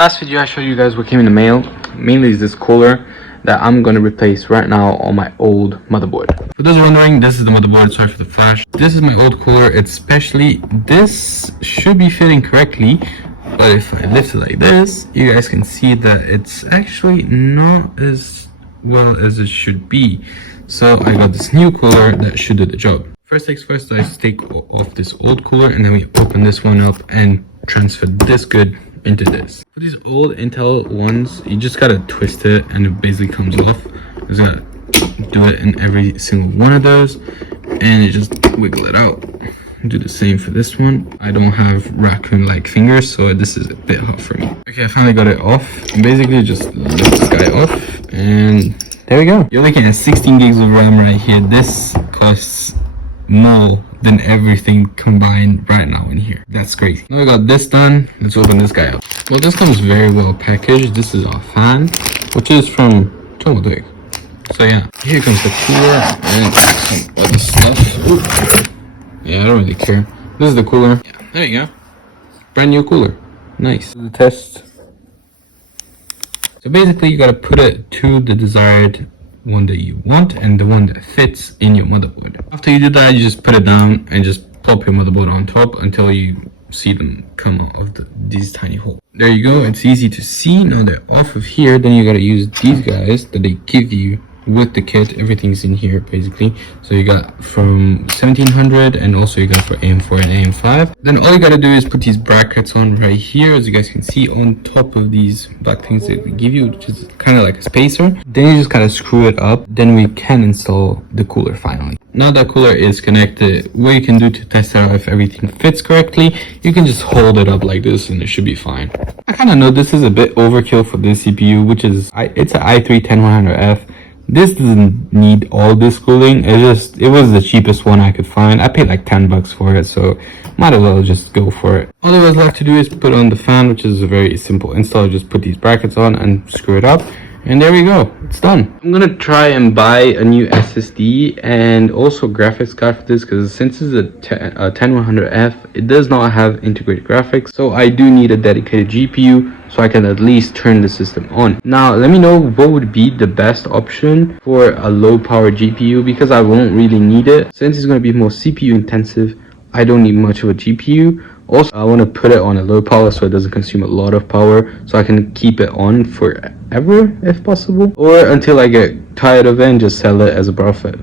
Last video I showed you guys what came in the mail. Mainly is this cooler that I'm going to replace right now on my old motherboard. For those wondering, this is the motherboard. Sorry for the flash. This is my old cooler. This should be fitting correctly, but if I lift it like this, you guys can see that it's actually not as well as it should be. So I got this new cooler that should do the job. First things first, I take off this old cooler and then we open this one up and transfer this good into this. For these old Intel ones, you just gotta twist it and it basically comes off. You just gotta do it in every single one of those and you just wiggle it out. Do the same for this one. I don't have raccoon-like fingers, so this is a bit hot for me. Okay, I finally got it off. And basically just lift this guy off and there we go. You're looking at 16 gigs of RAM right here. This costs more than everything combined right now in here. That's crazy. Now we got this done. Let's open this guy up. Well, this comes very well packaged. This is our fan, which is from Tomotic. So yeah, here comes the cooler and some other stuff. Ooh. Yeah, I don't really care. This is the cooler. Yeah, there you go. Brand new cooler. Nice. The test. So basically, you gotta put it to the desired one that you want and the one that fits in your motherboard. After you do that, you just put it down and just plop your motherboard on top until you see them come out of these tiny holes. There you go. It's easy to see. Now they're off of here. Then you gotta use these guys that they give you with the kit. Everything's in here basically. So you got from 1700 and also you got for AM4 and AM5. Then all you gotta do is put these brackets on right here, as you guys can see, on top of these black things that they give you, which is kind of like a spacer. Then you just kind of screw it up. Then we can install the cooler finally. Now that cooler is connected, what you can do to test out if everything fits correctly, you can just hold it up like this and it should be fine. I kind of know this is a bit overkill for this CPU, which is it's an i3-10100F. This doesn't need all this cooling. It was the cheapest one I could find. I paid like 10 bucks for it, so might as well just go for it. All there was left to do is put on the fan, which is a very simple install. Just put these brackets on and screw it up, and there we go. It's done. I'm gonna try and buy a new SSD and also graphics card for this, because since it's a 10100F, it does not have integrated graphics, so I do need a dedicated GPU so I can at least turn the system on. Now let me know what would be the best option for a low power GPU, because I won't really need it. Since it's going to be more CPU intensive, I don't need much of a GPU. Also, I want to put it on a low power so it doesn't consume a lot of power, so I can keep it on forever if possible, or until I get tired of it and just sell it as a profit.